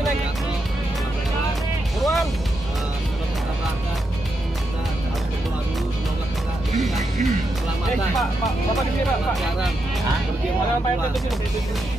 Naik. Buruan. Pak, Bapak di sini, Pak. Jangan Pak RT di sini.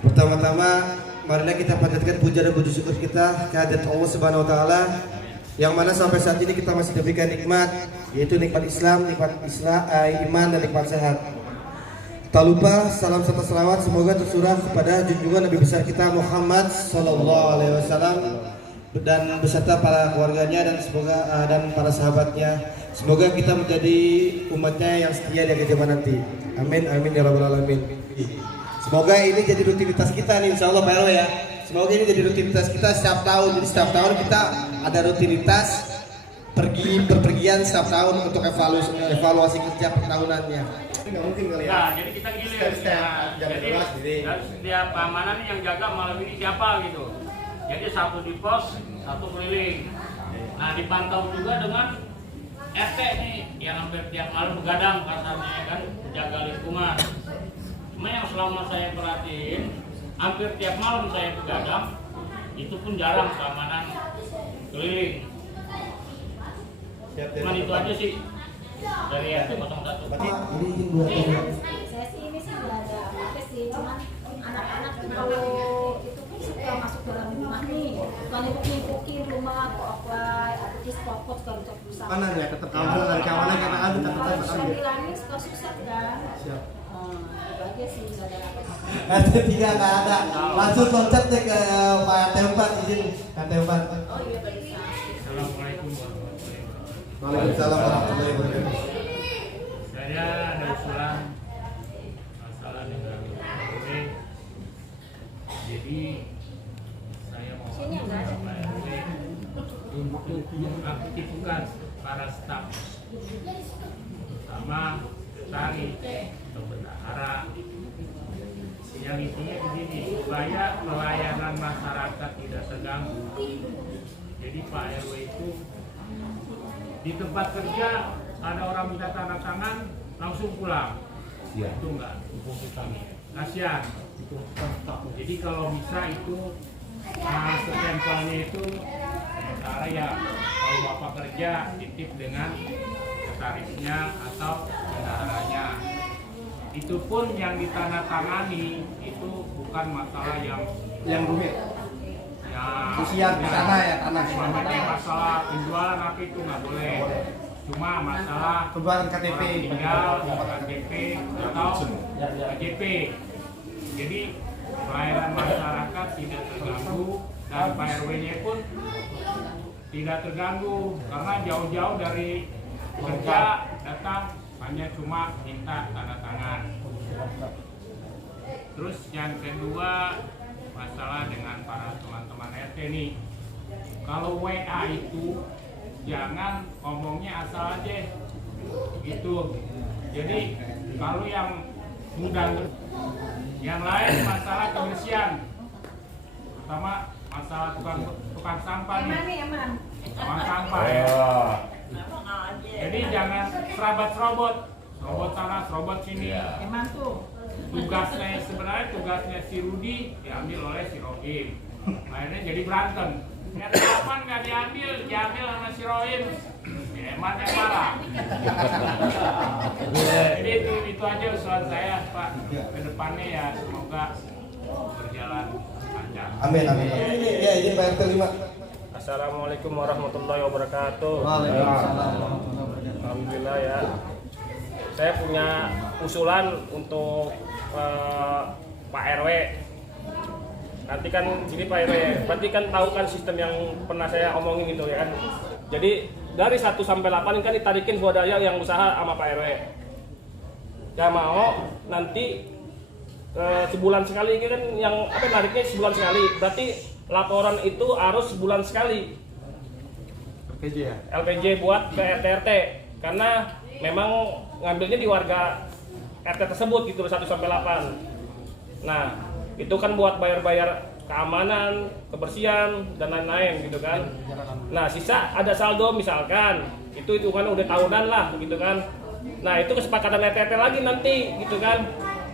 Pertama-tama marilah kita panjatkan puja dan puji syukur kita kehadirat Allah Subhanahu wa taala yang mana sampai saat ini kita masih diberikan nikmat, yaitu nikmat Islam, iman dan nikmat sehat. Tak lupa salam serta selawat semoga tercurah kepada junjungan Nabi besar kita Muhammad sallallahu alaihi wasallam dan beserta para keluarganya dan semoga dan para sahabatnya. Semoga kita menjadi umatnya yang setia di akhir zaman nanti. Amin amin ya rabbal alamin. Semoga ini jadi rutinitas kita nih, insya Allah Pak Ero ya. Semoga ini jadi rutinitas kita setiap tahun. Jadi setiap tahun kita ada rutinitas pergian setiap tahun untuk evaluasi kerja pertahunannya. Nggak mungkin kali ya. Nah, jadi kita gini jadi setiap keamanan yang jaga malam ini siapa gitu. Jadi satu di pos, satu keliling. Nah dipantau juga dengan RT nih yang hampir tiap malam begadang kasarnya kan, jaga lingkungan. Cuma yang selama saya perhatiin, hampir tiap malam saya begadang, itu pun jarang keamanan keliling. Cuman itu aja sih dari RT 01. Saya sih ini sih nggak ada apa-apa sih, cuman anak-anak kalau itu kan suka masuk dalam rumah nih, suka nipu-nipuin rumah, kok-kokai, atau dispot-pot kalau untuk berusaha. Mana ya tetap kampung dari keamanan karena ada Kalau bisa bilangin suka susah kan. Siap. Itu aja sih nggak ada apa-apa. Tiga nggak ada. Langsung loncat deh ke Pak Tempat izin Pak Tempat. Oh iya baik. Assalamualaikum warahmatullahi wabarakatuh. Waalaikumsalam warahmatullahi wabarakatuh. Saya ada usulan masalah dengan RW. Jadi saya mau Sini enggak ada. Pak RW untuk mengaktifkan para staf sama tari atau bendahara yang intinya begini, supaya pelayanan masyarakat tidak terganggu. Jadi Pak RW itu di tempat kerja ada orang minta tanda tangan langsung pulang, itu enggak, kasihan. Jadi kalau bisa itu stempelnya itu sementara ya kalau Bapak kerja titip dengan sekretarisnya atau bendaharanya. Itu pun yang ditandatangani itu bukan masalah yang rumit. ya Usia tanah ya tanah. masalah penjualan apa itu nggak boleh. Cuma masalah Pembuatan KTP. tinggal KTP atau KJP. Jadi pelayanan masyarakat tidak terganggu dan Pak RW-nya pun tidak terganggu karena jauh-jauh dari kerja datang hanya cuma minta tanda tangan. Terus yang kedua masalah dengan para teman-teman RT nih, kalau WA itu jangan ngomongnya asal aja gitu. Jadi kalau yang mudah, yang lain masalah kebersihan, pertama masalah tukang sampah nih, tukang sampah ya. Jadi jangan serobot sana, serobot sini. Tugasnya si Rudi diambil oleh si Rohim. Akhirnya jadi berantem. Yang kapan nggak diambil sama si Rohim. Eman yang marah. Jadi itu aja usulan saya Pak. Kedepannya ya semoga berjalan lancar. Amin. Ya, izin Pak RT 5. Assalamualaikum warahmatullahi wabarakatuh. Waalaikumsalam. Alhamdulillah ya. Saya punya usulan untuk Pak RW. Nanti kan gini Pak RW, berarti kan tahu kan sistem yang pernah saya omongin gitu ya kan. Jadi dari 1 sampai 8 kan ditarikin swadaya yang usaha sama Pak RW. Ya mau nanti sebulan sekali kan yang nariknya sebulan sekali. Berarti laporan itu harus sebulan sekali. LPG ya? LPG buat ke RT-RT karena memang ngambilnya di warga RT tersebut gitu 1 sampai 8. Nah, itu kan buat bayar-bayar keamanan, kebersihan dan lain-lain gitu kan. Nah, sisa ada saldo misalkan, itu kan udah tahunan lah gitu kan. Nah, itu kesepakatan RT lagi nanti gitu kan.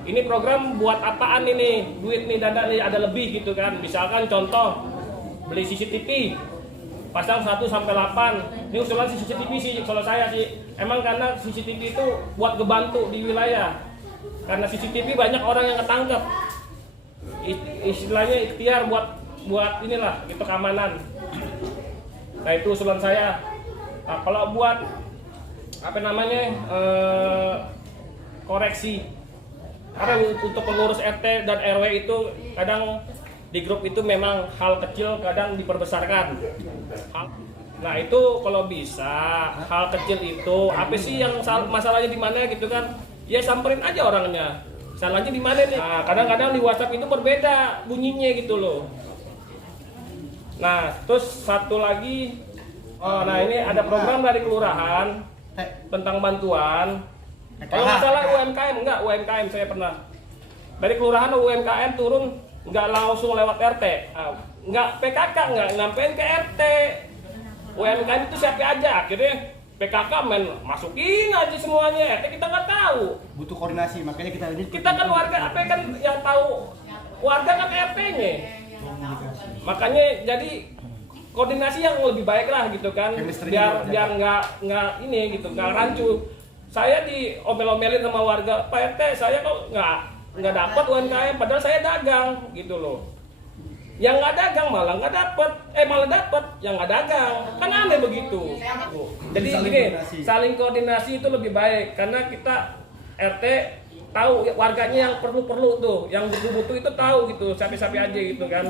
Ini program buat apaan ini? Duit nih dana nih ada lebih gitu kan. Misalkan contoh beli CCTV pasang 1 sampai 8. Ini usulan CCTV sih kalau saya sih. Emang karena CCTV itu buat ngebantu di wilayah. Karena CCTV banyak orang yang ketangkep. Istilahnya ikhtiar buat inilah gitu keamanan. Nah, itu usulan saya. Nah, kalau buat koreksi, karena untuk pengurus RT dan RW itu kadang di grup itu memang hal kecil kadang diperbesarkan. Nah, itu kalau bisa hal kecil itu apa sih yang masalahnya di mana gitu kan? Ya samperin aja orangnya. Salahnya di mana nih? Nah, kadang-kadang di WhatsApp itu berbeda bunyinya gitu loh. Nah, terus satu lagi, nah ini ada program dari kelurahan tentang bantuan. Kalau masalah UMKM, enggak UMKM saya pernah. Dari kelurahan UMKM turun enggak langsung lewat RT. Enggak PKK, enggak nyampein ke RT. UMKM itu siapa aja, akhirnya PKK masukin aja semuanya. RT kita nggak tahu. Butuh koordinasi, makanya kita kan warga apa kan yang tahu warga kan RT-nya. Makanya jadi koordinasi yang lebih baik lah gitu kan. Biar nggak ini gitu, nggak rancu. Saya diomel-omelin sama warga, Pak RT saya kok nggak dapat UMKM, padahal saya dagang gitu loh. Yang nggak dagang malah nggak dapat, malah dapat yang nggak dagang, kan aneh begitu. Jadi gini, saling koordinasi itu lebih baik karena kita RT tahu warganya yang perlu tuh, yang butuh itu tahu gitu, siapa aja gitu kan.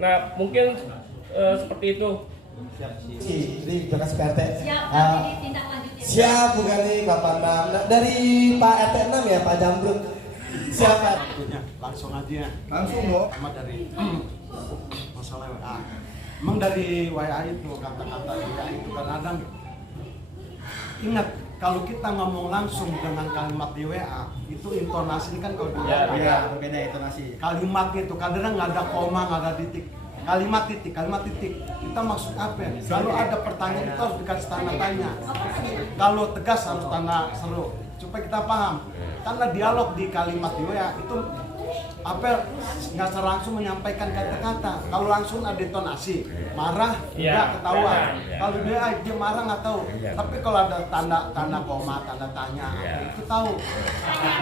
Nah mungkin seperti itu. Ini terima kasih Pak RT. Siap, bukan nih Pak Pandam. Dari Pak RT 6 ya Pak Jambrut. Siapa? Langsung aja. Langsung loh. Sama dari masalah WA. Emang dari WA itu kata-kata WA itu kadang ingat kalau kita ngomong langsung dengan kalimat di WA itu intonasi kan kalau di WA beda intonasi. kalimat itu kadang nggak ada koma, nggak ada titik. Kalimat titik. Kita maksud apa ya? Kalau ada pertanyaan itu harus dikasih tanda tanya. Kalau tegas harus tanda seru supaya kita paham. Karena dialog di kalimat di WA itu apa nggak langsung menyampaikan kata-kata. Kalau langsung ada intonasi, marah nggak ketahuan. Kalau dia marah nggak tahu. Tapi kalau ada tanda koma, tanda tanya, itu tahu.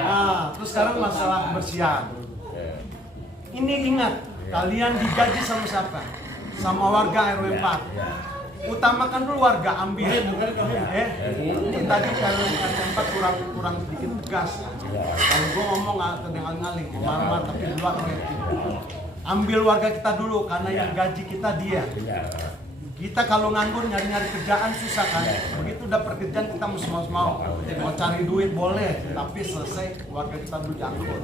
Nah, terus sekarang masalah kebersihan. Ini ingat, kalian digaji sama siapa? Sama warga RW 4. Utamakan dulu warga, ambil. Ini tadi kalau tempat kurang sedikit tegas. Kalau gue ngomong ngalih-ngalih, marah-marah, tapi dulu ambil warga kita dulu karena yang gaji kita dia. Kita kalau nganggur nyari-nyari kerjaan susah kan. Begitu udah pekerjaan kita mau cari duit boleh, tapi selesai warga kita dulu jangkut.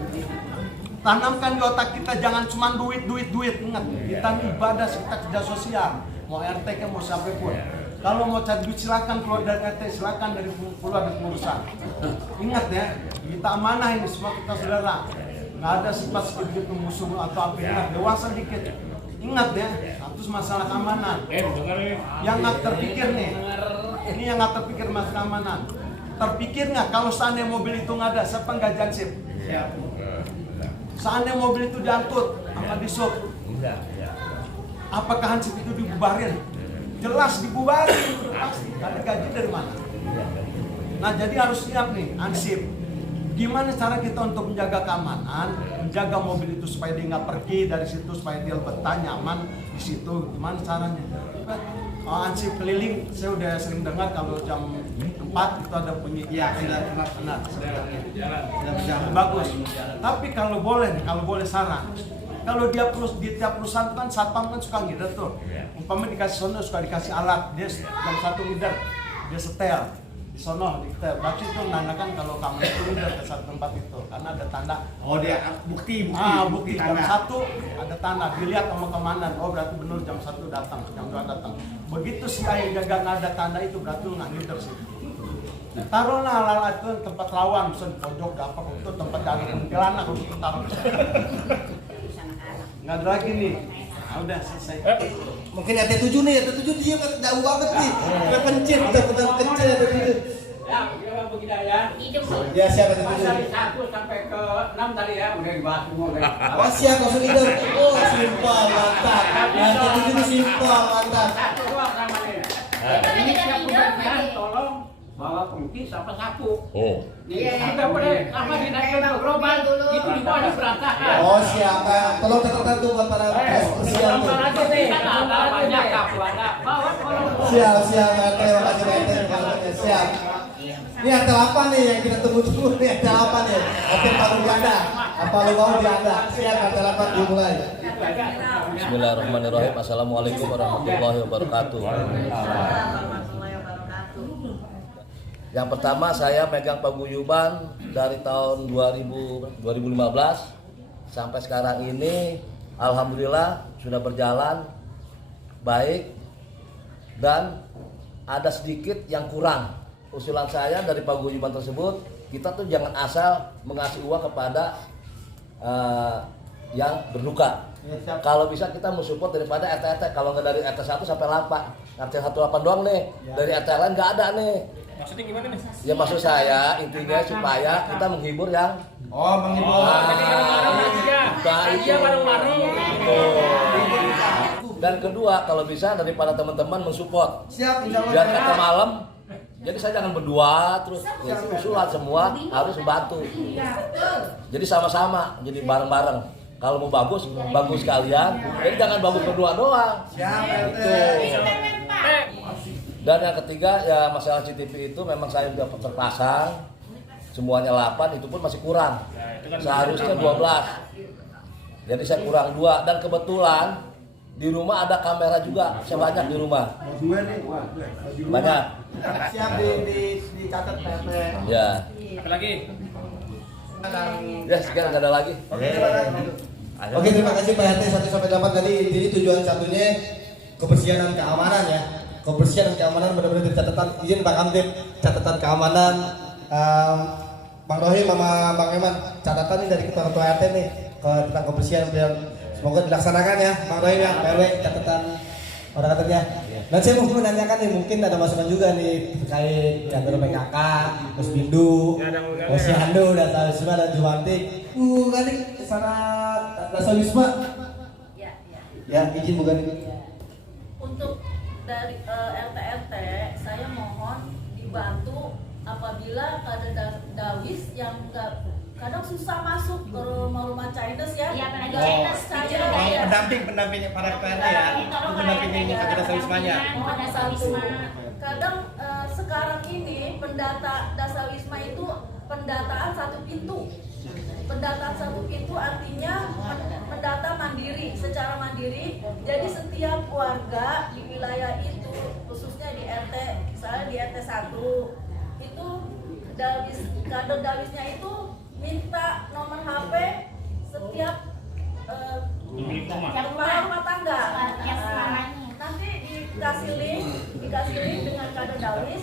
Tanamkan di otak kita jangan cuma duit. Ingat, kita ibadah, kita kerja sosial. Mau RT ke mau siapa pun. Kalau mau cari duit silakan keluar dari RT, silakan dari keluar dari pengurusan. Ingat ya, kita amanah ini semua kita saudara. Nggak ada sifat sedikit musuh atau apa. Ingat, dewasa dikit. Ingat ya, satu masalah keamanan. Yang nggak terpikir nih, ini yang nggak terpikir masalah keamanan. Terpikir nggak kalau seandainya mobil itu nggak ada, siapa nggak jansip? Seandainya mobil itu diangkut sama disub, apakah hansip itu dibubarin? Jelas dibubarin, pasti. Karena gaji dari mana? Nah jadi harus siap nih, hansip. Gimana cara kita untuk menjaga keamanan, menjaga mobil itu supaya dia nggak pergi dari situ, supaya dia betah nyaman di situ. Gimana caranya? Hansip keliling, saya udah sering dengar kalau jam 4 itu ada bunyi. Iya, sudah benar. berjalan. Bagus. Tapi kalau boleh saran. Kalau dia di tiap perusahaan kan satpam kan suka ngider tuh. Umpamanya dikasih sono suka dikasih alat, dia jam 1 ngider, dia setel di sono diktel. Berarti itu menandakan kalau kamu itu ngider ke satu tempat itu karena ada tanda. Oh dia bukti. Bukti jam 1 ada tanda, dilihat sama komandan. Oh berarti benar jam 1 datang, jam 2 datang. Begitu si ayah jaga nggak ada tanda itu berarti lu nggak ngider sih. Taruhlah hal-hal itu tempat rawan, misalnya pojok, dapur itu tempat dari kuntilanak kalau kita taruh. Nggak ada lagi nih. Udah selesai. Mungkin RT 7 nih, RT 7 dia jauh banget nih. Udah kencing, udah kencing RT 7. Ya, kira begini ya. Ya siap RT Dari 7. 1 sampai ke 6 tadi ya, udah dibahas semua. Oh siap, langsung leader. Oh simpel, mantap. RT 7 ini simpel, mantap. Satu doang namanya. Ini siap pembersihan, tolong bawa pengki sampai sapu. Iya, kita boleh apa dinaikkan ke gerobak, itu di bawah berantakan. Oh siap, tolong catatkan tuh buat para sosial tuh. Banyak sapu ada. Bawa kolong. Siap, RT, makasih RT, siap. Ini RT apa nih yang kita tunggu-tunggu nih, RT apa nih? RT Palu Ganda, apa lu mau diada? Siap, RT apa dimulai. Bismillahirrahmanirrahim. Assalamualaikum warahmatullahi wabarakatuh. Yang pertama saya megang paguyuban dari tahun 2015 sampai sekarang ini alhamdulillah sudah berjalan baik dan ada sedikit yang kurang. Usulan saya dari paguyuban tersebut, kita tuh jangan asal mengasih uang kepada yang berduka. Kalau bisa kita mensupport daripada RT-RT, kalau nggak dari RT 1 sampai 8, RT 18 doang nih, dari RT lain nggak ada nih. Maksudnya gimana nih? Ya maksud saya intinya supaya kita menghibur yang menghibur. Jadi bareng-bareng aja. Aja bareng-bareng. Dan kedua kalau bisa daripada teman-teman mensupport. Siap, insyaallah. Biar kata malam. Jadi saya jangan berdua terus usulan semua harus membantu. Jadi sama-sama, jadi bareng-bareng. Kalau mau bagus, bagus kalian. Jadi jangan bagus berdua doang. Siap, RT. Dan yang ketiga ya masalah CCTV itu memang saya sudah terpasang semuanya 8, itu pun masih kurang. Seharusnya 12. Jadi saya kurang 2 dan kebetulan di rumah ada kamera juga, sebanyak di rumah. Banyak. Siap dicatat RT. Ya. Apa lagi? Ya sekian nggak ada lagi. Oke, terima kasih Pak RT 1 sampai 8 tadi. Jadi tujuan satunya kebersihan dan keamanan ya. Kebersihan dan keamanan benar-benar dari catatan izin Pak Kamtib, catatan keamanan Bang Rohim sama Bang Eman, catatan ini dari ketua RT nih tentang kebersihan biar semoga dilaksanakan ya Bang Rohim ya, PRW catatan orang-orangnya. Dan saya mau menanyakan nih, mungkin ada masukan juga nih terkait kantor PKK, Posbindu, Posyandu, Data Wisma dan Juwanti. Kali sana Data Wisma. Ya, izin bukan ini. Untuk dari RT-RT, saya mohon dibantu apabila ada dawis yang kadang susah masuk ke rumah-rumah Chinese ya. Iya, apalagi Chinese. Pendamping para RT ya. Untuk mendampingi pada dasar wismanya. Kadang sekarang ini dasar wisma itu pendataan satu pintu. Pendataan satu pintu artinya mendata mandiri, secara mandiri. Jadi setiap warga di wilayah itu, khususnya di RT, misalnya di RT 1 itu kader dawisnya itu minta nomor HP setiap rumah tangga. Nanti dikasih link dengan kader dawis,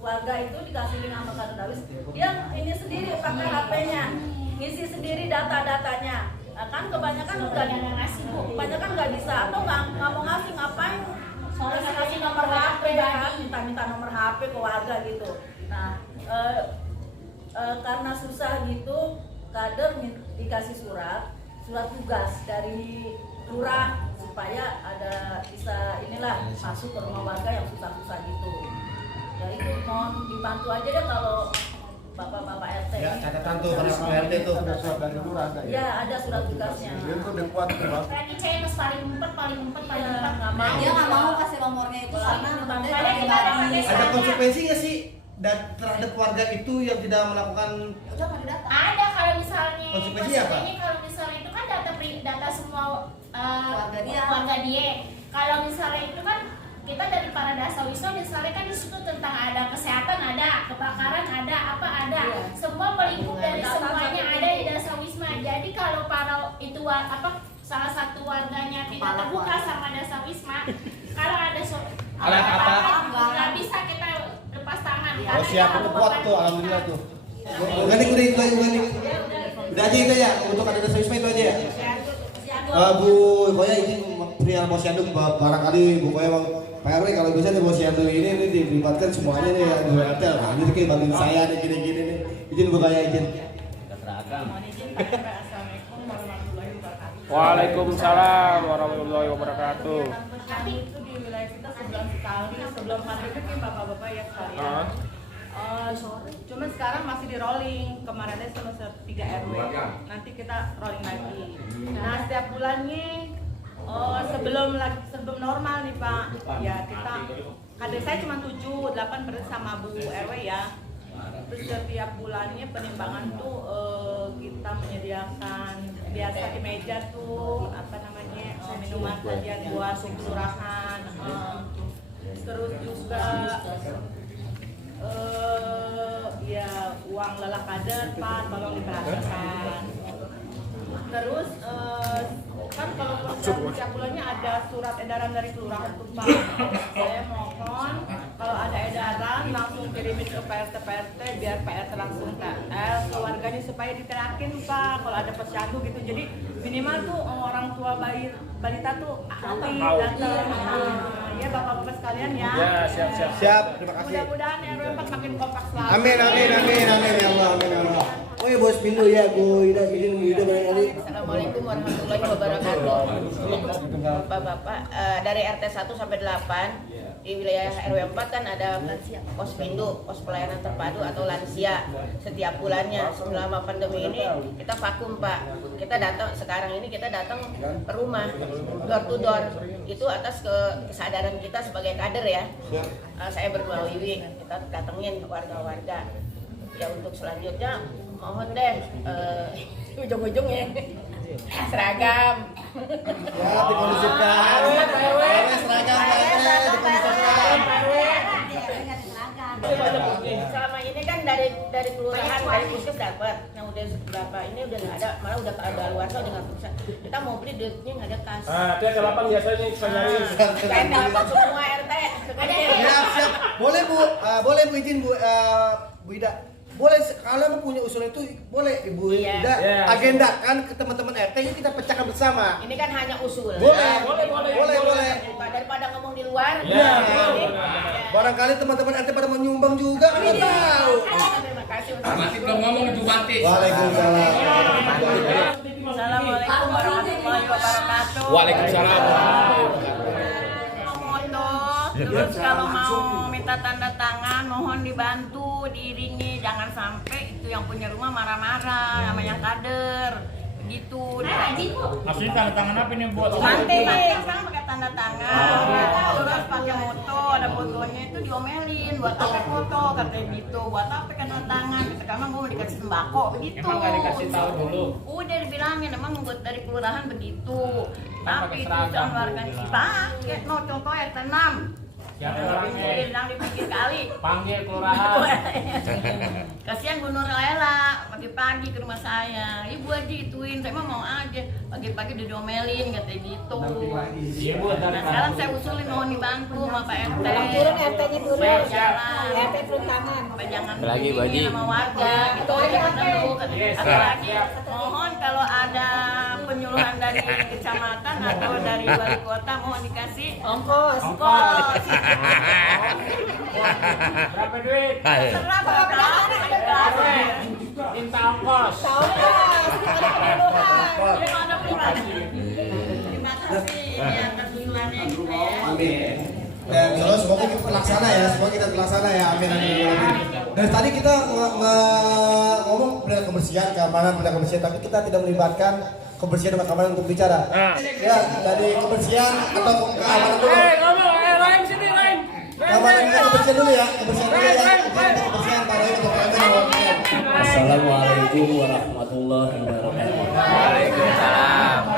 warga itu dikasih link sama kader dawis. Dia ini sendiri pakai HP-nya, ngisi sendiri data-datanya. Nah, kan kebanyakan kebanyakan nggak bisa atau nggak mau ngasih, ngapain ngasih nomor HP kan, minta nomor HP ke warga gitu. Nah, karena susah gitu, kader dikasih surat tugas dari lurah supaya ada bisa masuk ke rumah warga yang susah-susah gitu. Ya itu mohon dibantu aja deh kalau bapak-bapak RT. Ya, catatan tuh para RT tuh. Ada surat dari lurah ada ya. Ya, ada surat tugasnya. Itu udah kuat tuh, Bang. Berarti Chinese paling empat. Dia nggak mau kasih nomornya itu karena Ada konsekuensi nggak sih terhadap warga itu yang tidak melakukan udah nggak didata. Ada kalau misalnya konsekuensi apa? Ini kalau misalnya itu kan data semua Warga dia. Kalau misalnya itu kan kita dari para dasa wisma misalnya kan di situ tentang ada kesehatan, ada kebakaran, ada apa ada, semua melingkup dari semuanya ada di dasa wisma. Jadi kalau para itu salah satu warganya tidak terbuka sama dasa wisma, kalau ada nggak bisa kita lepas tangan. Oh siap, itu kuat tuh, alhamdulillah tuh. Organik udah aja itu ya, untuk ada desa wisma itu aja ya. Bu Koya izin perihal Posyandu barangkali Bu Koya bang PRW kalau bisa nih Posyandu ini dilibatkan semuanya nih yang di RTL. Nah ini kayak bagian saya nih gini-gini nih. Izin Bu Koya izin. Waalaikumsalam warahmatullahi wabarakatuh. Kami itu di wilayah kita sebulan sekali sebelum pandemi kan bapak-bapak ya sekalian. Cuman sekarang masih di rolling, kemarin ada sama 3 RW, nanti kita rolling lagi. Nah setiap bulannya sebelum normal nih Pak, ya kita kader saya cuma 7-8 berarti sama Bu RW ya. Terus setiap bulannya penimbangan tuh kita menyediakan biasa di meja tuh minuman sajian buat kelurahan, terus juga ya uang lelah kader Pak tolong diperhatikan. Terus kan kalau setiap bulannya ada surat edaran dari kelurahan tuh Pak. Saya mohon kalau ada edaran langsung kirimin ke PRT biar PRT langsung keluarganya supaya diterakin Pak kalau ada posyandu gitu. Jadi minimal tuh orang tua balita tuh datang. Ya bapak-bapak sekalian ya. Ya, siap. siap. Terima kasih. Mudah-mudahan RW 4 makin kompak selalu. Amin ya Allah, amin ya Allah. Oh ya bos pintu ya, Bu Ida izin Bu Ida barangkali. Assalamualaikum warahmatullahi wabarakatuh. Bapak-bapak dari RT 1 sampai 8 di wilayah RW 4 kan ada pos pindu, pos pelayanan terpadu atau lansia. Setiap bulannya selama pandemi ini kita vakum Pak. Sekarang ini kita datang ke rumah, door to door. Itu atas kesadaran kita sebagai kader ya. Saya berdua Wiwi, kita datengin warga-warga. Ya untuk selanjutnya mohon deh ujung-ujungnya seragam. Ya, dikondisikan. Selama ini kan dari kelurahan, dari puskes dapat. Yang udah berapa ini udah nggak ada, malah udah ada luar udah nggak bisa. Kita mau beli duitnya nggak ada kas. Itu ada 8 biasanya kita nyari. Kayak dapat semua RT. Siap. Boleh Bu, boleh Bu izin Bu Ida. Boleh kalau punya usul itu boleh Ibu Ida agendakan ke teman-teman RT ini kita pecahkan bersama. Ini kan hanya usul. Boleh. Daripada ngomong di luar. Barangkali teman-teman RT pada menyumbang juga kan nggak tahu. Terima kasih. Masih belum ngomong itu Bupati. Waalaikumsalam. Assalamualaikum warahmatullahi wabarakatuh. Waalaikumsalam. Moto. Terus kalau mau minta tanda tangan mohon dibantu, diiringi, jangan sampai itu yang punya rumah marah-marah sama yang kader. Begitu. Asli tanda tangan apa nih buat? Nanti sekarang pakai tanda tangan. Terus pakai foto, ada fotonya itu diomelin. Buat apa foto? Katanya gitu. Buat apa tanda tangan? Sekarang gue mau dikasih sembako begitu. Emang nggak dikasih tahu dulu? Udah dibilangin emang buat dari kelurahan begitu. Tapi itu yang warga pakai no contoh RT 6. Bilang di pinggir kali. Panggil kelurahan. Kasihan Bu Nur Lela pagi-pagi ke rumah saya. Ibu aja ituin, saya mau aja. Pagi-pagi udah diomelin katanya gitu. Nah sekarang saya usulin mohon dibantu sama Pak RT. Turun RT-nya turun. Jalan. RT turun tangan. Jangan begini sama warga gitu aja dulu. Satu lagi mohon kalau ada penyuluhan dari kecamatan atau dari wali kota mohon dikasih ongkos. Berapa duit? Terserah berapa? Minta ongkos. Terima kasih atas usulannya. Amin. Dan kalau semoga kita terlaksana ya, amin. Dan tadi kita ngomong pada kebersihan, keamanan, tapi kita tidak melibatkan kebersihan dan keamanan untuk bicara. Ya, dari kebersihan atau keamanan dulu. Lain sini, lain. Keamanan kita kebersihan dulu ya. Kebersihan Pak Roy untuk keamanan. Assalamualaikum warahmatullahi wabarakatuh. Waalaikumsalam.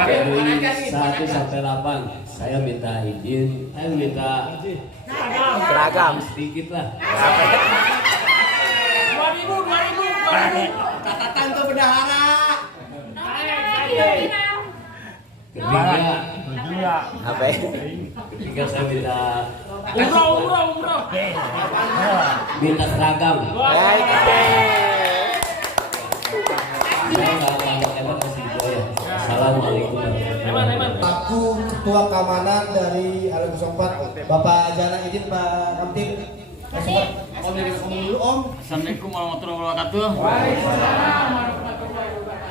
Dari 1 sampai 8 saya minta izin, saya minta Seragam. sedikit lah. 2000. Catatan ke bendahara. Ketiga saya minta Umroh. minta seragam. Saya nggak hebat masih ya. Assalamualaikum warahmatullahi wabarakatuh. Aku Ketua Keamanan dari RW 04, Bapak Jana izin Pak Kamtib. Om dari ngomong dulu Om. Assalamualaikum warahmatullahi wabarakatuh.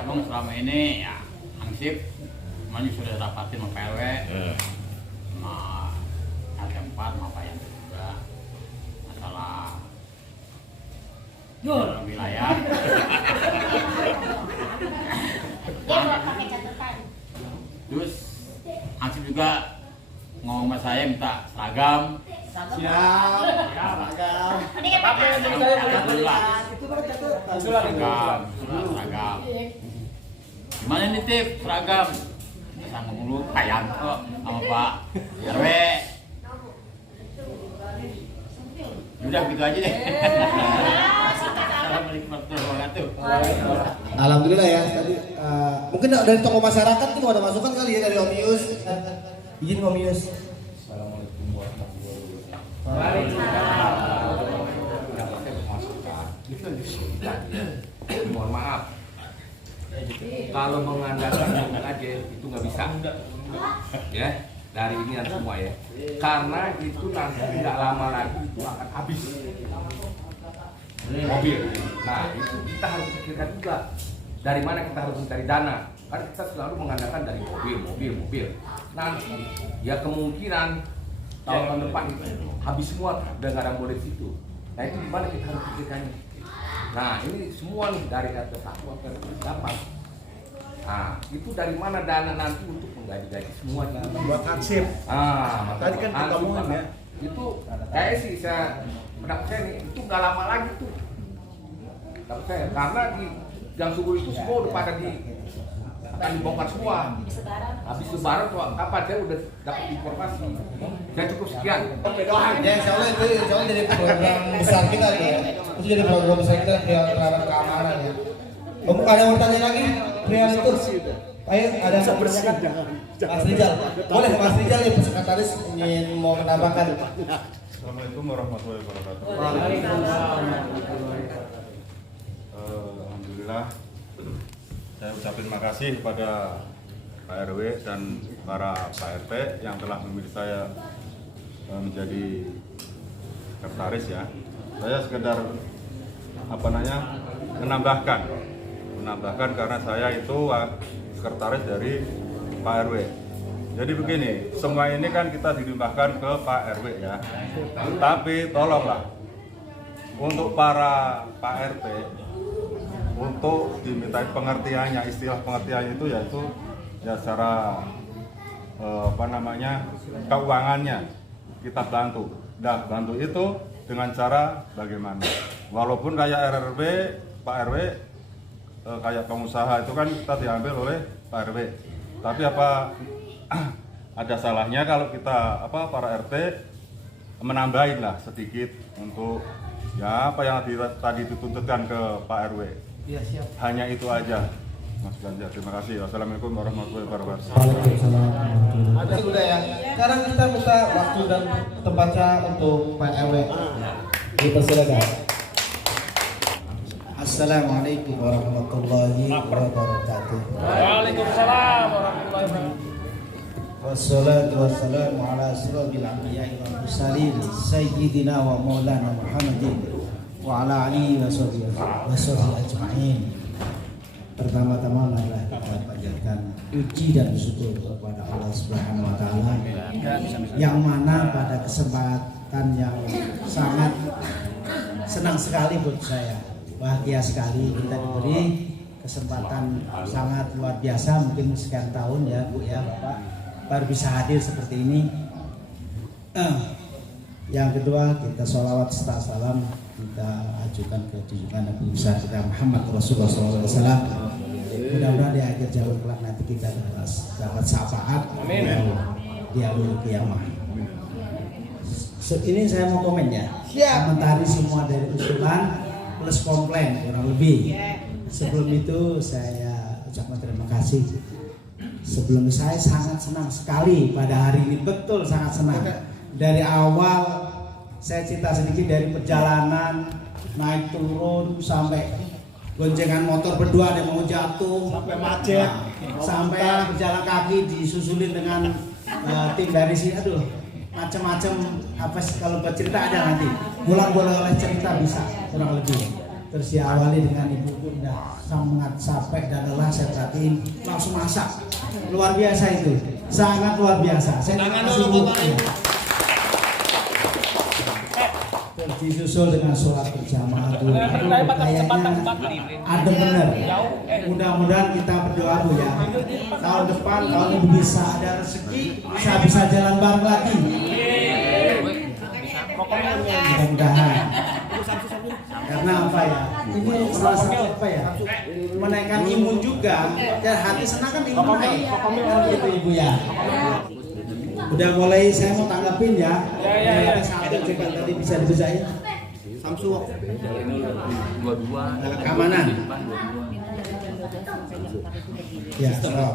Emang selama ini ya Hansip semuanya sudah dapatin sama PRW, sama RT4, sama Pak Yanti juga masalah wilayah. Terus Hansip juga ngomong sama saya minta seragam. Siap. Seragam. Gimana nih Tip seragam? Sama mulu Pak Yanto sama Pak RW. Udah gitu aja deh. Assalamualaikum warahmatullahi wabarakatuh. Alhamdulillah ya tadi mungkin dari tokoh masyarakat itu ada masukan kali ya dari Om Yus. Izin Om Yus. Assalamualaikum warahmatullahi wabarakatuh. Mohon maaf, kalau mengandalkan yang aja itu nggak bisa, ya dari ini dan semua ya, karena itu nanti tidak lama lagi itu akan habis mobil. Nah itu kita harus pikirkan juga dari mana kita harus mencari dana, karena kita selalu mengandalkan dari mobil. Nanti ya kemungkinan tahun depan itu habis semua udah nggak ada model situ. Nah itu gimana kita harus pikirkannya. Nah ini semua nih dari RT 1 sampai RT 8. Nah itu dari mana dana nanti untuk menggaji semua Buat ansip. Tadi kan kita ngomongin ya. Itu kayak sih saya pendapat saya nih itu nggak lama lagi tuh. Pendapat saya karena di Gang Subuh itu semua udah pada akan dibongkar semua. Habis lebaran tuh kapan saya udah dapat informasi. Ya cukup sekian. Ya insya Allah jadi program besar kita tuh ya. Itu jadi program besar kita terhadap keamanan ya. Ada yang bertanya lagi? Pria itu. Ayo ada yang bertanya? Mas Rizal. Boleh Mas Rizal ya sekretaris ingin mau menambahkan. Assalamualaikum warahmatullahi wabarakatuh. Alhamdulillah saya ucapin makasih kepada Pak RW dan para Pak RT yang telah memilih saya menjadi sekretaris ya. Saya sekedar menambahkan karena saya itu sekretaris dari Pak RW. Jadi begini, semua ini kan kita dilimpahkan ke Pak RW ya. Tapi tolonglah untuk para Pak RT untuk dimintai pengertiannya, istilah pengertiannya itu yaitu ya secara keuangannya kita bantu. Nah, bantu itu dengan cara bagaimana? Walaupun kayak RRB, Pak RW kayak pengusaha itu kan kita diambil oleh Pak RW. Tapi ada salahnya kalau kita para RT menambahin lah sedikit untuk ya apa yang tadi dituntutkan ke Pak RW. Iya, siap. Hanya itu aja, Mas Ganjar. Terima kasih. Wassalamualaikum warahmatullahi wabarakatuh. Ada sudah ya. Sekarang kita minta waktu dan tempatnya untuk Pak RW. Dipersilakan. Assalamualaikum warahmatullahi wabarakatuh. Waalaikumsalam warahmatullahi wabarakatuh. Wassalatu wassalamu ala asyrafil anbiya'i wal mursalin sayyidina wa maulana Muhammadin wa ala alihi wa sahbihi ajma'in. Pertama-tama marilah kita panjatkan puji dan syukur kepada Allah Subhanahu wa taala yang mana pada kesempatan yang sangat senang sekali buat saya, bahagia sekali kita diberi kesempatan sangat luar biasa, mungkin sekian tahun ya Bu ya Bapak baru bisa hadir seperti ini. Yang kedua, kita sholawat serta salam kita ajukan ke junjungan Nabi besar kita Muhammad Rasulullah SAW. Mudah-mudahan di akhir zaman kelak nanti kita dapat syafaat di hari kiamat. Ini saya mau komen ya, komentari semua dari usulan plus komplain kurang lebih. Sebelum itu saya ucapkan terima kasih. Sebelum saya sangat senang sekali pada hari ini, betul sangat senang. Dari awal saya cerita sedikit dari perjalanan naik turun sampai goncengan motor berdua ada mau jatuh sampai macet, sampai berjalan kaki disusulin dengan tim dari sini. Aduh, macam-macam apa kalau buat cerita ada nanti. Boleh oleh cerita bisa kurang lebih. Terus diawali dengan ibu udah sangat capek dan lelah, saya perhatiin langsung masak. Luar biasa itu, sangat luar biasa. Saya kasih terus disusul dengan sholat berjamaah dulu. Kayaknya ada benar. Mudah-mudahan kita berdoa Bu ya. Tahun depan tahun ini bisa ada rezeki, bisa jalan bareng lagi. Mudah-mudahan. Karena apa ya? Ini salah satu apa ya? Menaikkan imun juga. Dan hati senang kan imun naik. Gitu Ibu ya. Udah mulai saya mau tanggapin ya. Ya. Sampai coba tadi bisa dibacain. Samsu. Keamanan. Ya, stop.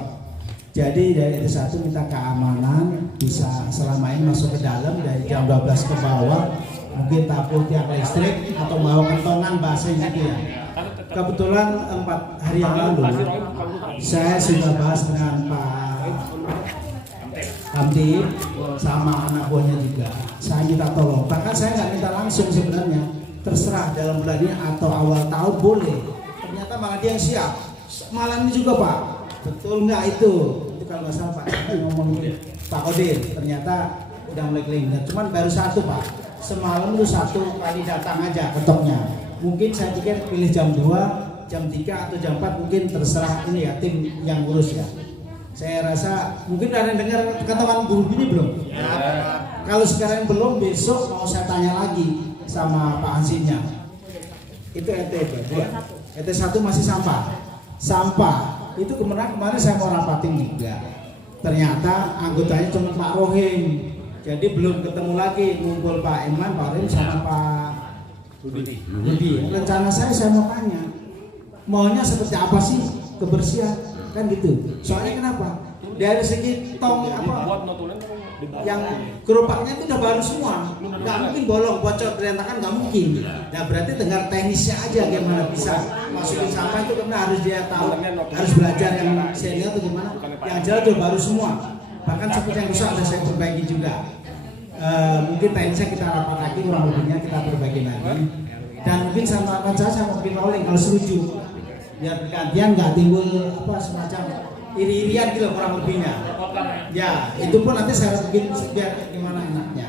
Jadi dari itu satu minta keamanan bisa selama ini masuk ke dalam dari jam 12 ke bawah. Mungkin tabung tiang listrik atau bawa kentongan bahasa gitu ya. Kebetulan 4 hari yang lalu saya sudah bahas dengan Pak Hamdi sama anak buahnya juga. Saya minta tolong, bahkan saya nggak minta langsung sebenarnya, terserah dalam bulan ini atau awal tahun boleh. Ternyata malah dia yang siap. Malam ini juga Pak, betul nggak itu kalau nggak salah Pak ngomong Pak Kodir. Ternyata udah mulai keliling. Cuman baru satu Pak. Semalam itu 1 kali datang aja ketoknya. Mungkin saya pikir pilih jam 2, jam 3 atau jam 4 mungkin terserah ini ya tim yang ngurus ya. Saya rasa mungkin ada yang dengar ketentuan guru ini belum? Ya. Kalau sekarang belum, besok mau saya tanya lagi sama Pak Hansinya. Itu RT ya. RT 1 masih sampah. itu kemarin saya mau rapatin juga. Ternyata anggotanya cuma Pak Rohim. Jadi belum ketemu lagi ngumpul Pak Iman, Pak Rohim sama Pak Budi. Rencana saya mau tanya, maunya seperti apa sih kebersihan kan gitu. Soalnya kenapa? Dari segi tong apa yang gerobaknya itu udah baru semua, nggak mungkin bolong, bocor, berantakan nggak mungkin. Nah berarti dengar teknisnya aja gimana bisa masukin sampah itu karena harus dia tahu, harus belajar yang senior itu gimana. Yang jelas udah baru semua, bahkan seperti yang rusak sudah saya perbaiki juga. Mungkin teknisnya kita rapat lagi, kurang lebihnya kita perbaiki lagi. Dan mungkin sama saya mau bikin rolling kalau setuju, biar bergantian nggak timbul apa semacam iri-irian gitu kurang lebihnya. Ya, itu pun nanti saya bikin biar gimana enaknya.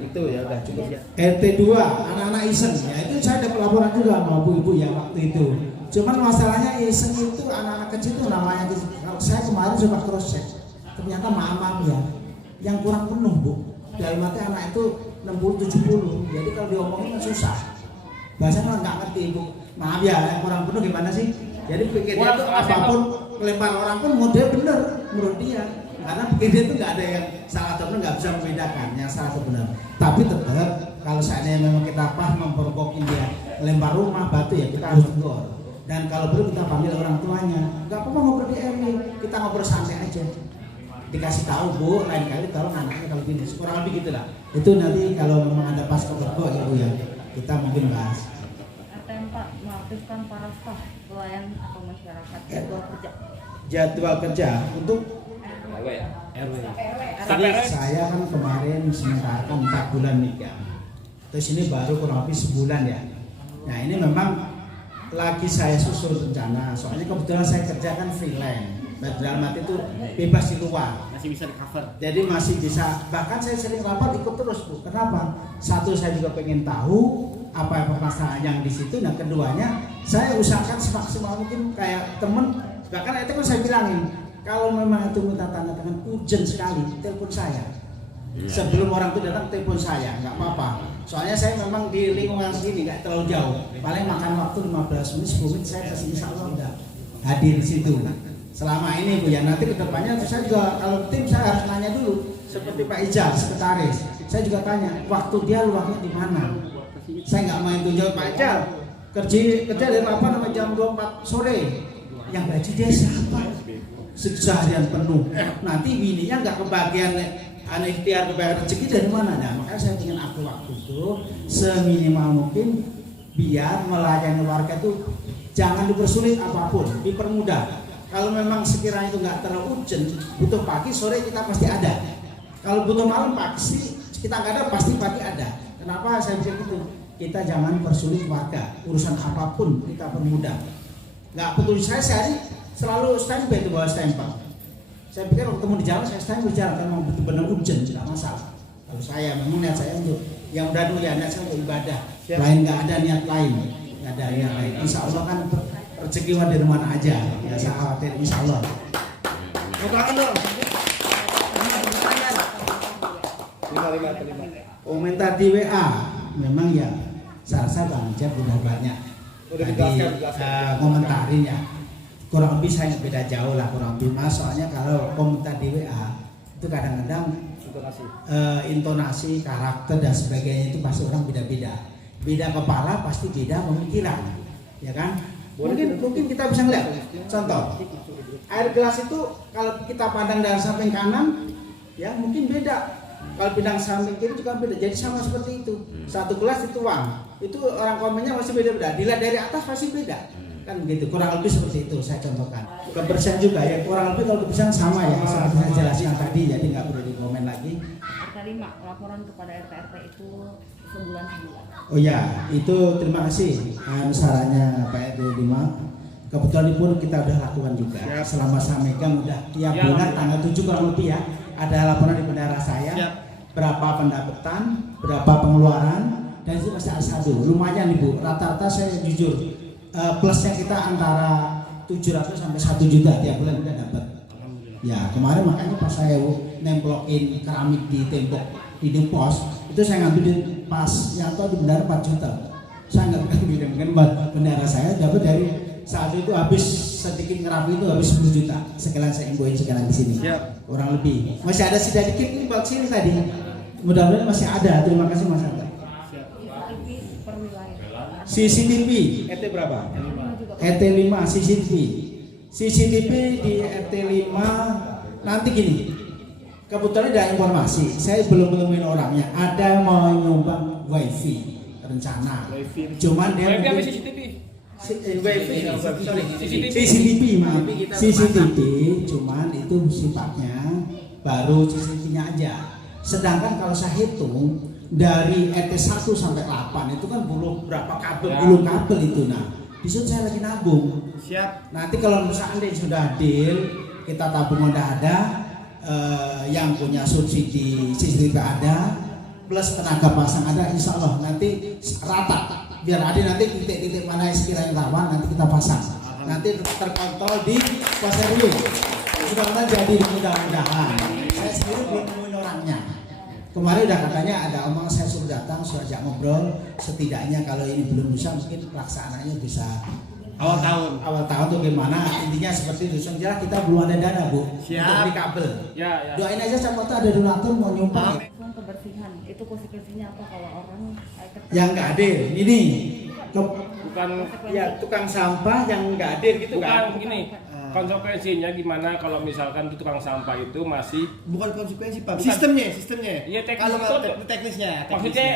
Itu ya udah cukup ya. RT 2, anak-anak iseng. Ya itu saya dapat laporan juga sama ibu-ibu ya waktu itu. Cuman masalahnya iseng itu anak-anak kecil itu namanya kalau saya kemarin coba cross check. Ternyata mamam ya yang kurang penuh, Bu. Dalam arti anak itu 60-70. Jadi kalau diomongin kan susah. Bahasanya nggak ngerti, Bu. Maaf ya, yang kurang penuh gimana sih? Jadi pikirnya itu apapun kelempar orang pun model bener menurut dia, karena pikirnya itu nggak ada yang salah atau benar, nggak bisa membedakan yang salah atau benar. Tapi tetap kalau seandainya memang kita pas memprovokin dia lempar rumah batu ya kita harus tegur. Dan kalau perlu kita panggil orang tuanya, nggak apa-apa ngobrol di RW, kita ngobrol santai aja. Dikasih tahu Bu, lain kali tolong anaknya kalau gini, kurang lebih gitulah. Itu nanti kalau memang ada pas keberko ya Bu ya, kita mungkin bahas. Pak, mengaktifkan para staf pelayan atau masyarakat jadwal kerja. Jadwal kerja untuk RW. Jadi saya kan kemarin sementara 4 bulan nikah. Terus ini baru kurang lebih sebulan ya. Nah ini memang lagi saya susun rencana. Soalnya kebetulan saya kerja kan freelance. Dalam arti itu bebas di luar. Masih bisa di cover. Jadi masih bisa. Bahkan saya sering rapat ikut terus Bu. Kenapa? Satu saya juga pengen tahu apa permasalahan yang di situ. Nah keduanya saya usahakan semaksimal mungkin kayak temen. Bahkan itu kan saya bilangin kalau memang itu minta tanda tangan urgent sekali telepon saya. Sebelum orang itu datang telepon saya nggak apa-apa. Soalnya saya memang di lingkungan sini nggak terlalu jauh. Paling makan waktu 15 menit 10 menit saya pasti insya Allah udah hadir di situ. Selama ini Bu ya, nanti kedepannya saya juga kalau tim saya harus nanya dulu seperti Pak Ijal sekretaris, saya juga tanya waktu dia luangnya di mana. Saya nggak main tunjuk Pak Ijal kerja dari apa nama jam 24 sore, yang gaji dia siapa? Seharian penuh. Nanti bininya nggak kebagian ikhtiar kebagian rezeki dari mana? Nah makanya saya ingin atur waktu itu seminimal mungkin biar melayani warga itu jangan dipersulit apapun, dipermudah. Kalau memang sekiranya itu nggak terlalu urgent, butuh pagi, sore kita pasti ada. Kalau butuh malam pasti kita nggak ada, pasti pagi ada. Kenapa saya bisa gitu? Kita jangan persulit warga. Urusan apapun kita permudah. Nggak peduli saya sehari selalu standby itu bawa stempel. Saya pikir waktu ketemu di jalan saya standby jalan karena memang betul-benar urgent, tidak masalah. Kalau saya memang niat saya untuk yang udah dulu ya niat saya untuk ibadah. Lain nggak ada niat lain, nggak ada niat lain. Insya Allah kan rezeki dari mana aja, ya saya khawatir insya Allah. Komentar di WA memang ya saya rasa Bang Jeb udah banyak komentarin ya, kurang lebih saya nggak beda jauh lah kurang lebih mas. Soalnya kalau komentar di WA itu kadang-kadang intonasi, karakter dan sebagainya itu pasti orang beda-beda. Beda kepala pasti beda pemikiran, ya kan? Mungkin kita bisa lihat contoh air gelas itu kalau kita pandang dari samping kanan ya mungkin beda, kalau pandang samping kiri juga beda, jadi sama seperti itu. Satu gelas dituang itu orang komennya masih beda-beda, dilihat dari atas pasti beda kan begitu, kurang lebih seperti itu saya contohkan. Kebersihan juga ya kurang lebih kalau kebersihan sama ya seperti saya jelaskan tadi, jadi nggak perlu dikomen lagi. RT 5 laporan kepada RT itu sebulan. Oh ya, itu terima kasih sarannya Pak RT 5. Kebetulan pun kita udah lakukan juga. Selama saya megang udah tiap bulan tanggal 7 kurang lebih ya ada laporan di bendara saya. Berapa pendapatan, berapa pengeluaran, dan itu pasti ada satu. Lumayan Ibu, rata-rata saya jujur plusnya kita antara 700 sampai 1 juta tiap bulan kita dapat. Ya kemarin makanya pas saya nemplokin keramik di tembok di pos itu saya ngambil pas yang tahu di bendara 4 juta. Saya nggak bilang bendara saya dapat dari saat itu habis sedikit ngerapi itu habis 10 juta. Sekalian saya infoin sekarang di sini. Kurang lebih. Masih ada sedikit ini bak sini tadi. Mudah-mudahan masih ada. Terima kasih Mas Anta. CCTV RT berapa? RT 5 CCTV. CCTV di RT 5 nanti gini. Kebetulan ada informasi, saya belum menemuin orangnya. Ada mau nyumbang wifi rencana. Cuman dia CCTV maaf. CCTV cuman itu sifatnya baru CCTV-nya aja. Sedangkan kalau saya hitung dari RT 1 sampai 8 itu kan belum berapa kabel, belum kabel itu. Nah, di situ saya lagi nabung. Siap. Nanti kalau misalnya sudah deal, kita tabung udah ada, yang punya subsidi CCTV ada, plus tenaga pasang ada, insya Allah nanti rata. Biar ada nanti titik-titik mana yang sekiranya rawan nanti kita pasang. Nanti terkontrol di pos RW. Mudah-mudahan jadi mudah-mudahan. Saya sendiri belum nemuin orangnya. Kemarin udah katanya ada omong saya suruh datang, suruh ajak ngobrol. Setidaknya kalau ini belum bisa mungkin pelaksanaannya bisa awal tahun tuh gimana, intinya seperti itu. Sejarah kita belum ada dana Bu untuk beli kabel. Doain aja siapa tahu ada donatur mau nyumbang. Kebersihan itu konsekuensinya apa kalau orang yang nggak hadir ini bukan ya tukang sampah yang nggak hadir gitu kan? Bukan gini. Konsekuensinya gimana kalau misalkan tukang sampah itu masih bukan konsekuensi Pak, sistemnya iya kalau teknisnya maksudnya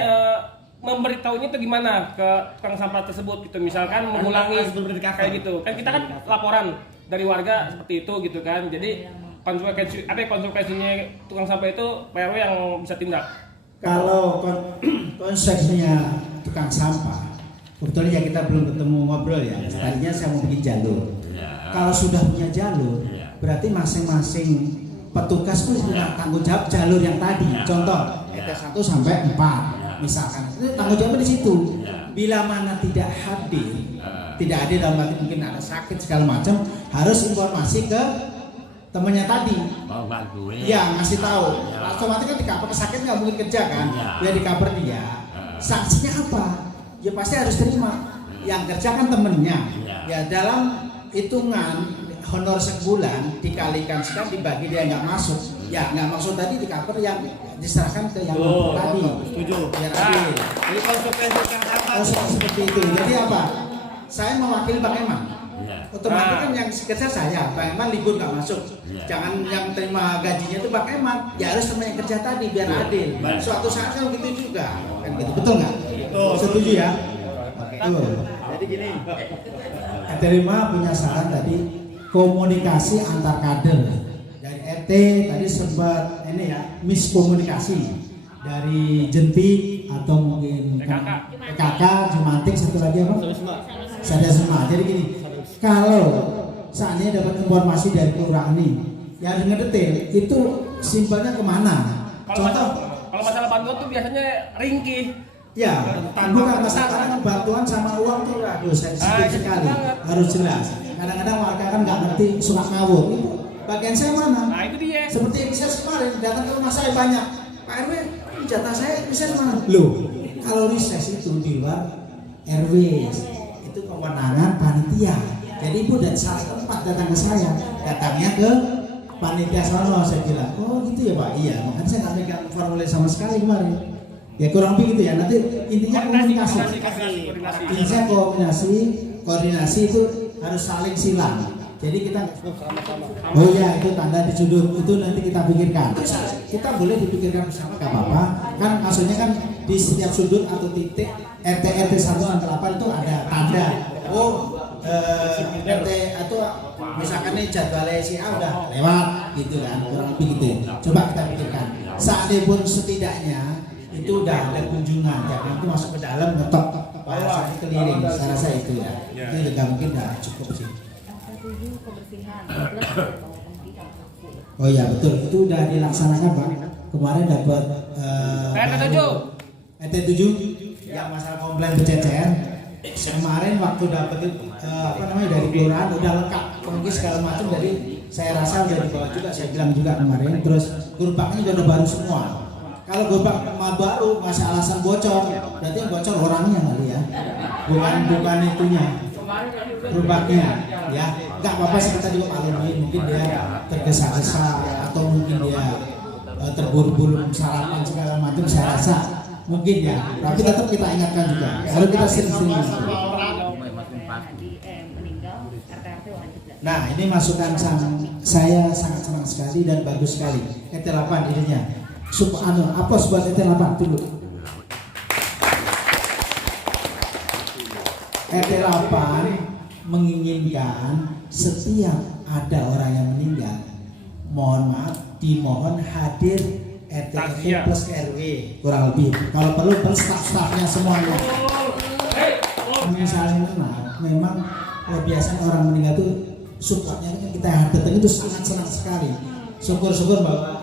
memberitahunya itu gimana ke tukang sampah tersebut gitu, misalkan mengulangi kayak gitu kan, kita kan laporan dari warga seperti itu gitu kan. Jadi konsekuensinya tukang sampah itu PRW yang bisa tindak. Kalau konsekuensinya tukang sampah kebetulan ya kita belum ketemu ngobrol ya. Tadinya saya mau bikin jalur. Kalau sudah punya jalur, berarti masing-masing petugas itu punya tanggung jawab jalur yang tadi. Contoh, RT 1 sampai 4 misalkan. Itu tanggung jawabnya di situ. Bila mana tidak hadir dalam arti mungkin ada sakit segala macam, harus informasi ke temannya tadi. Ya, ngasih tahu. Otomatis kan di cover sakit nggak mungkin kerja kan? Biar di cover dia. Sanksinya apa? Ya pasti harus terima. Yang kerja kan temennya. Ya dalam hitungan honor sebulan dikalikan sekian dibagi dia nggak masuk, ya nggak masuk tadi di cover yang diserahkan ke yang tadi. Setuju. Biar adil. Jadi konsekuensi seperti itu. Jadi apa? Saya mewakili Bang Eman. Otomatis kan yang kerja saya, Bang Eman libur nggak masuk. Jangan yang terima gajinya itu Bang Eman, ya harus teman yang kerja tadi biar adil. Suatu saat kan begitu juga, kan gitu. Betul nggak? Setuju ya? Jadi gini. Terima punya saran tadi komunikasi antar kader dari RT tadi sempat ini ya miskomunikasi dari Jentik atau mungkin PKK Jumantik satu lagi apa? Sadasma. Jadi gini, kalau seandainya dapat informasi dari kelurahan ini yang dengan detail itu simpelnya kemana? Contoh kalau masalah bantuan tuh biasanya ringkih. Ya, bukan masalah bantuan sama uang tuh aduh sensitif sekali, harus jelas. Kadang-kadang warga kan nggak ngerti, suka ngawur. Itu bagian saya mana? Nah itu dia. Seperti yang saya kemarin datang ke rumah saya banyak. Pak RW, jatah saya riset mana? Loh, kalau riset itu di luar RW itu kewenangan panitia. Jadi ibu dari salah tempat datang ke saya, datangnya ke panitia sono. Saya bilang, oh gitu ya Pak. Iya, makanya saya nggak megang formulir sama sekali kemarin. Ya kurang lebih gitu ya. Nanti intinya komunikasi. Intinya koordinasi itu harus saling silang. Jadi kita oh ya itu tanda di sudut itu nanti kita pikirkan. Kita boleh dipikirkan bersama gak apa-apa. Kan maksudnya kan di setiap sudut atau titik RT 1 sampai 8 itu ada tanda. Oh RT atau misalkan nih jadwalnya si A udah lewat gitu kan. Kurang lebih gitu. Coba kita pikirkan. Saatnya pun setidaknya itu udah ada kunjungan ya nanti masuk ke dalam ngetok bahasa keliling saya rasa itu ya itu juga mungkin udah cukup sih. Oh ya betul itu udah dilaksanakan Pak kemarin dapat RT 7 yang masalah komplain bercecer kemarin waktu dapat apa namanya dari kelurahan udah lengkap mungkin segala macam jadi saya rasa udah dibawa juga saya bilang juga kemarin terus gerobaknya udah baru semua. Kalau gerobak baru masih alasan bocor, berarti yang bocor orangnya kali ya, bukan itunya. gerobaknya ya. Nggak apa-apa sih, kita juga maklumi mungkin dia tergesa-gesa atau mungkin dia terburu-buru sarapan segala macam, saya rasa mungkin ya, tapi tetap kita ingatkan juga harus kita sering-sering. Nah, ini masukan saya sangat senang sekali dan bagus sekali. ET8 idenya. Apa buat ET8 dulu. ET8 menginginkan setiap ada orang yang meninggal, mohon maaf, dimohon hadir RT plus RW kurang lebih. Kalau perlu staf-stafnya semuanya. Misalnya memang biasanya orang meninggal itu supportnya kan kita datang itu sangat senang sekali. Syukur-syukur bahwa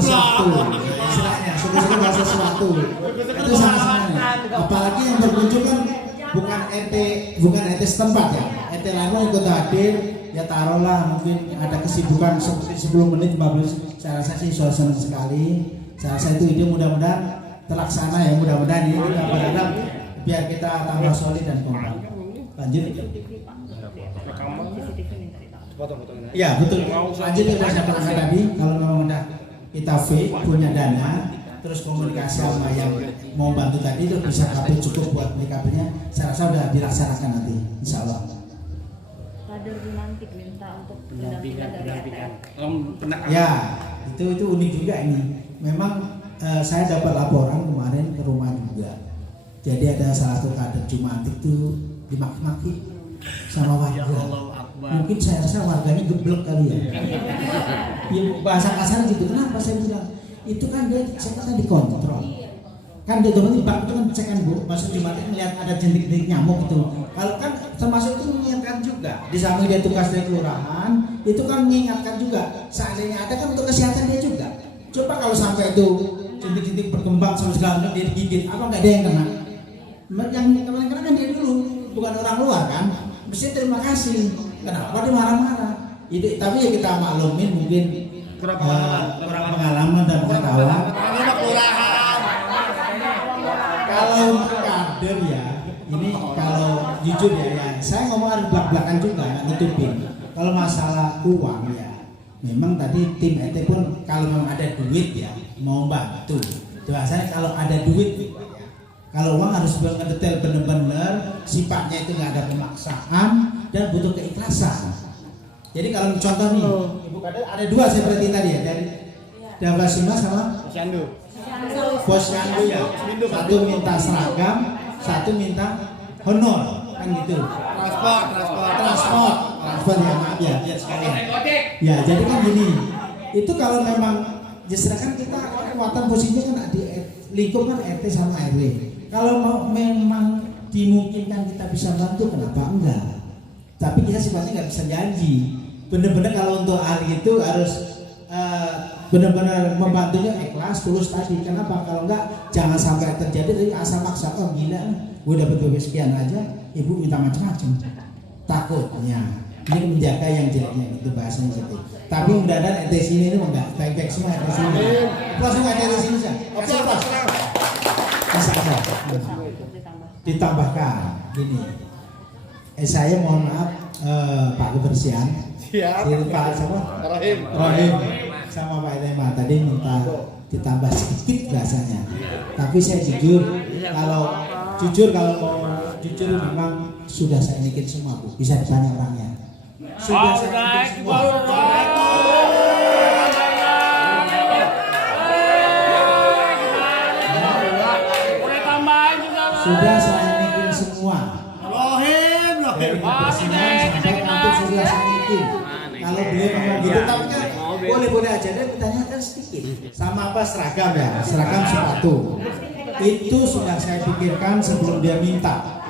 sesuatu, istilahnya syukur-syukur bahwa sesuatu itu sangat senang. Apalagi yang berkunjung kan bukan RT setempat ya, RT lain pun ikut hadir. Ya taruhlah mungkin ada kesibukan seperti 10 menit 15, saya rasa sih suasana sekali. Saya rasa itu ide mudah-mudahan terlaksana ya, mudah-mudahan ini kita berharap biar kita tambah solid dan kompak. Lanjut. Ya betul. Lanjut sudah saya katakan tadi, kalau memang udah kita punya dana, terus komunikasi sama yang mau bantu tadi itu bisa KP cukup buat BKP-nya, saya rasa udah dilaksanakan nanti, insya Allah. Kader nanti minta untuk pendampingan dari Ya, itu unik juga ini. Memang saya dapat laporan kemarin ke rumah juga. Jadi ada salah satu kader Jumantik itu dimaki-maki sama warga. Mungkin saya rasa warganya geblek kali ya. Ya bahasa kasar gitu. Kenapa saya bilang? Itu kan dia ceknya dikontrol. Kan dia itu bak itu kan cekan Bu, masuk Jumantik melihat ada jentik-jentik nyamuk gitu. Kalau kan termasuk itu mengingatkan juga. Di samping dia tugas dari kelurahan, itu kan mengingatkan juga. Seandainya ada kan untuk kesehatan dia juga. Coba kalau sampai itu jentik-jentik berkembang sama segala macam dia digigit, apa nggak ada yang kena? Yang kena kan dia dulu, bukan orang luar kan. Mesti terima kasih. Kenapa dia marah-marah? Tapi ya kita maklumin mungkin kurang pengalaman dan pengetahuan. Kalau kader ya, ini kalau jujur ya, saya ngomong harus belak-belakan juga, nggak nutupin. Kalau masalah uang ya, memang tadi tim ET pun kalau memang ada duit ya mau bantu. Biasanya kalau ada duit, ya. Kalau uang harus detail benar-benar, sifatnya itu nggak ada pemaksaan dan butuh keikhlasan. Jadi kalau contoh nih, Ibu Kader ada dua saya perhatiin tadi ya, dari Davasima sama Posyandu. Posyandu ya, satu minta seragam, satu minta honor, kan gitu. Transport ya, maaf ya, biar sekalian. Ya, jadi kan gini, itu kalau memang justru kan kita kekuatan posisinya kan di lingkup kan RT sama RW. Kalau memang dimungkinkan kita bisa bantu, kenapa enggak? Tapi kita sifatnya nggak bisa janji. Bener-bener kalau untuk hal itu harus benar-benar membantunya ikhlas tulus tadi. Kenapa? Kalau enggak jangan sampai terjadi dari asal maksa. Oh gila, gue dapat duit sekian aja, ibu minta macam-macam. Takutnya ini menjaga yang jeleknya itu bahasanya gitu. Tapi mudah-mudahan di sini itu enggak baik-baik semua di sini. Plus enggak ada di sini sih. Bisa ditambahkan gini. Saya mohon maaf Pak Kebersihan. Pak sama Rohim sama Pak Tema tadi minta ditambah sedikit bahasanya. Tapi saya jujur kalau mau jujur memang sudah saya bikin semua Bu. Bisa ditanya orangnya. Sudah saya bikin semua. Sudah saya bikin semua. Dari kebersihan sampai kantor sudah saya bikin. Kalau beliau ngomong gitu, tapi kan boleh-boleh aja dan ditanyakan sedikit. Sama apa seragam ya, seragam sepatu. Itu sudah saya pikirkan sebelum dia minta.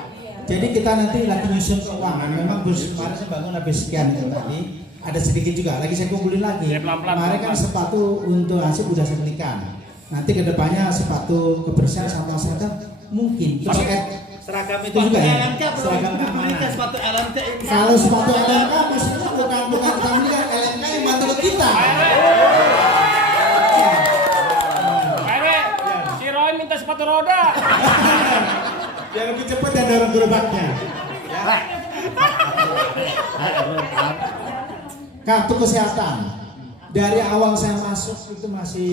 Jadi kita nanti lagi nyusun keuangan. Memang kemarin saya bangun habis sekian itu tadi. Ada sedikit juga, lagi saya kumpulin lagi. Kemarin kan sepatu untuk hasil udah saya belikan. Nanti kedepannya sepatu kebersihan sama seragam mungkin. Terus seragam itu juga ya. Seragam keamanan. Kalau sepatu LMK maksudnya bukan kami kan LMK yang bantu kita. Si Roy minta sepatu roda. Biar lebih cepat dan dorong gerobaknya. Ya. Kartu kesehatan. Dari awal saya masuk itu masih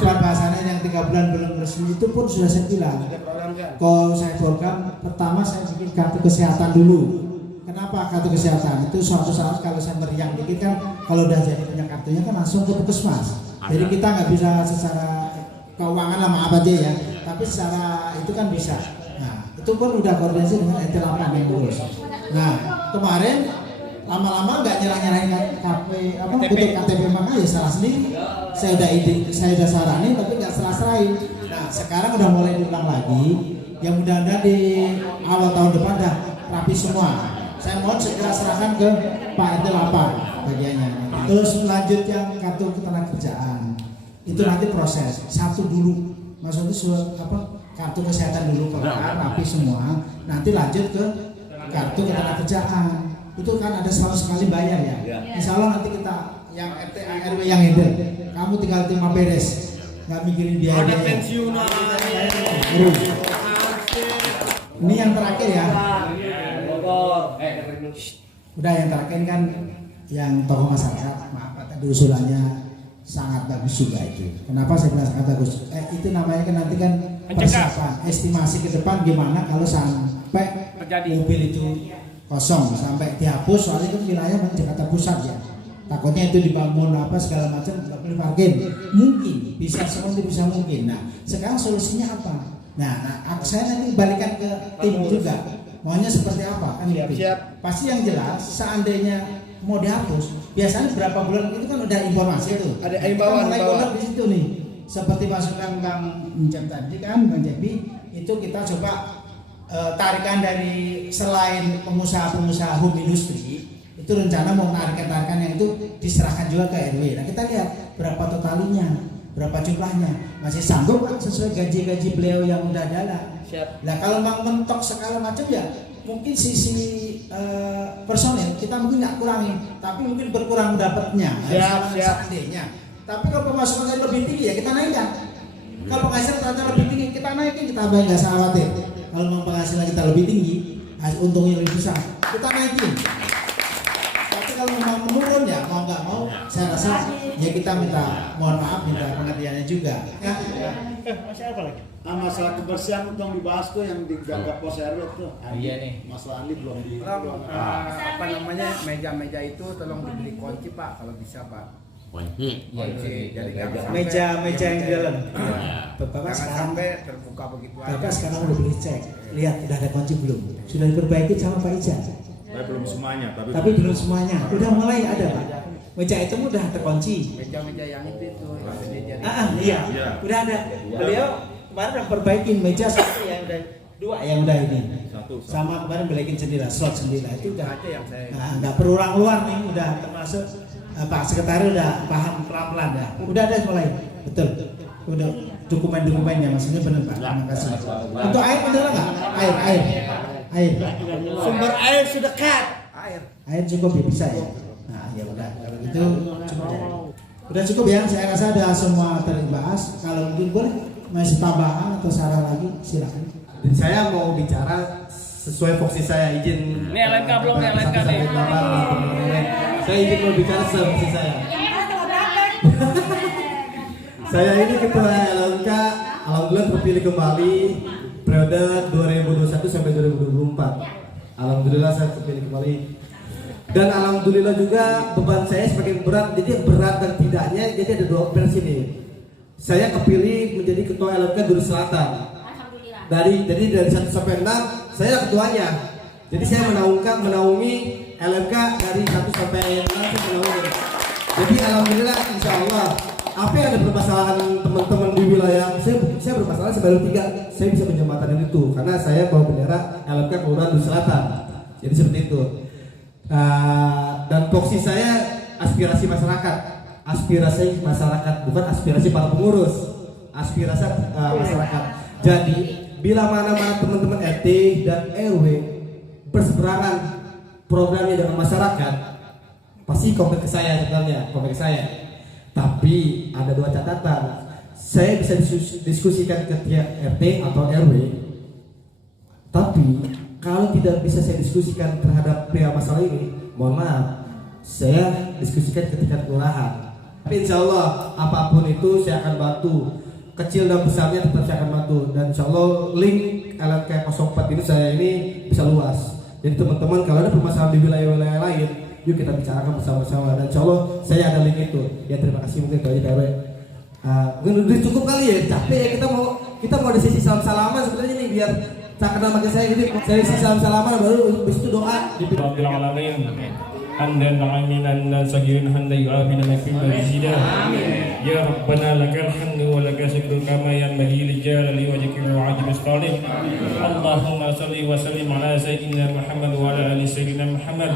bahasanya yang 3 bulan belum resmi itu pun sudah saya bilang. Kalau saya program pertama saya bikin kartu kesehatan dulu. Kenapa kartu kesehatan? Itu suatu saat kalau saya meriang dikit kan, kalau udah jadi punya kartunya kan langsung ke puskesmas. Jadi kita nggak bisa secara keuangan lah maaf aja ya, tapi secara itu kan bisa. Nah itu pun udah koordinasi dengan RT 8 yang ngurus. Nah kemarin lama-lama nggak nyerah-nyerahin butuh KTP maka ya salah sendiri. Saya udah saranin tapi nggak serah-serahin. Nah sekarang udah mulai diulang lagi. Yang mudah-mudahan di awal tahun depan dah rapi semua. Saya mohon segera serahkan ke Pak RT 8 bagiannya. Terus lanjut yang kartu ketenagakerjaan. Itu nanti proses satu dulu. Maksudnya kartu kesehatan dulu kelar rapi semua. Nanti lanjut ke kartu ketenagakerjaan. Itu kan ada 100 kali bayar ya. Insya Allah nanti kita yang RT RW yang handle. Kamu tinggal terima beres, nggak mikirin biaya. Ada pensiunan. Ini yang terakhir ya. Udah yang terakhir kan yang tokoh masyarakat. Maaf tadi usulannya sangat bagus juga itu. Kenapa saya bilang sangat bagus? Itu namanya kan nanti kan persiapan, estimasi ke depan gimana kalau sampai mobil itu kosong sampai dihapus, soalnya itu wilayah Jakarta Pusat ya. Takutnya itu dibangun apa segala macam nggak boleh parkir. Mungkin bisa semuanya bisa mungkin. Nah sekarang solusinya apa? Nah saya nanti balikan ke tim juga. Maunya seperti apa kan? Siap. Pasti yang jelas seandainya mau dihapus, biasanya berapa bulan itu kan udah informasi itu. Ada imbauan mulai kodok di situ nih. Seperti masukan Bang Encep tadi kan, Bang Cepi itu kita coba tarikan dari selain pengusaha-pengusaha home industri itu rencana mau tarikan yang itu diserahkan juga ke RW. Nah kita lihat berapa totalinya, berapa jumlahnya, masih sanggup kan sesuai gaji-gaji beliau yang udah ada. Siap. Nah kalau Bang mentok segala macam ya mungkin sisi personil kita mungkin nggak kurangin, tapi mungkin berkurang dapatnya. Siap. Seandainya. Tapi kalau pemasukan lebih tinggi ya kita naikkan. Kalau penghasilan ternyata lebih tinggi kita naikin, kita nggak usah khawatir. Kalau memang penghasilan kita lebih tinggi, untungnya lebih besar, kita naikin. Tapi kalau memang menurun ya mau nggak mau, saya rasa ya kita minta mohon maaf, minta pengertiannya juga. Ya. Masih apa lagi? Masalah kebersihan tolong dibahas tuh yang dijaga pos RW tuh. Iya nih. Masalah Andi belum di. Apa namanya meja-meja itu tolong dibeli kunci Pak kalau bisa Pak. Kunci. Jadi meja yang di dalam. Bapak sekarang sampai terbuka begitu aja. Bapak sekarang udah beli cek. Lihat udah ada kunci belum? Sudah diperbaiki sama Pak Ijan. Belum semuanya, tapi belum semuanya. Udah mulai ada Pak. Meja itu udah terkunci. Meja-meja yang itu. Iya. Udah ada. Beliau kemarin udah perbaikin meja satu yang udah dua yang udah ini. Satu. Sama kemarin beliin jendela, slot jendela itu udah. Ada yang saya. Nggak perlu orang luar nih, udah termasuk Pak Sekretaris udah paham pelan-pelan ya. Udah ada mulai. Betul. Udah dokumen-dokumennya maksudnya benar Pak. Terima kasih. Untuk air ada nggak? Air. Sumber air sudah dekat. Air cukup ya bisa ya. Nah ya udah kalau gitu cukup ya. Udah cukup ya. Saya rasa ada semua terbahas. Kalau mungkin boleh masih tambahan atau saran lagi silakan. Dan saya mau bicara sesuai fokus saya izin. Ini LNK belum nih LNK nih. Saya izin mau bicara sesuai fokus saya. Saya ini ketua LNK, alhamdulillah terpilih kembali periode 2021 sampai 2024. Alhamdulillah saya terpilih kembali. Dan alhamdulillah juga beban saya semakin berat. Jadi berat dan tidaknya jadi ada dua versi nih. Saya kepilih menjadi ketua LNK Duri Selatan. Jadi dari 1 sampai 6 saya ketuanya. Jadi saya menaungi LMK dari 1 sampai 6 saya menaungi. Jadi alhamdulillah insya Allah apa yang ada permasalahan teman-teman di wilayah saya bermasalah sebaru 3 saya bisa menjembatani itu karena saya bawa bendera LMK Kelurahan Duri Selatan. Jadi seperti itu. Dan fokus saya aspirasi masyarakat bukan aspirasi para pengurus, aspirasi masyarakat. Jadi bila mana-mana teman-teman RT dan RW berseberangan programnya dengan masyarakat, pasti komen ke saya sebenarnya, komen ke saya. Tapi ada 2 catatan. Saya bisa diskusikan ke tiap RT atau RW. Tapi kalau tidak bisa saya diskusikan terhadap pria masalah ini, mohon maaf, saya diskusikan ketika kelurahan. Tapi insya Allah apapun itu saya akan bantu, kecil dan besarnya tetap saya akan bantu. Dan insya Allah link LMK 04 ini saya ini bisa luas. Jadi teman-teman kalau ada permasalahan di wilayah-wilayah lain, yuk kita bicarakan bersama-sama. Dan insya Allah saya ada link itu. Ya terima kasih, mungkin itu aja Pak RW. Mungkin udah cukup kali ya, capek ya, kita mau ada sesi salam-salaman sebenarnya nih, biar tak kenal makin saya gitu. Sesi salam-salaman baru habis itu doa. Rabbil alamin. Hamdan aminan dan sagirin handai amina mafi mazida. Ya Rabbana lakal hamdu wa lakal syukru kama yanbaghi li jalali wajhika wa 'azimi sultanik. Allahumma shalli wa sallim ala sayyidina Muhammad wa ala ali sayyidina Muhammad.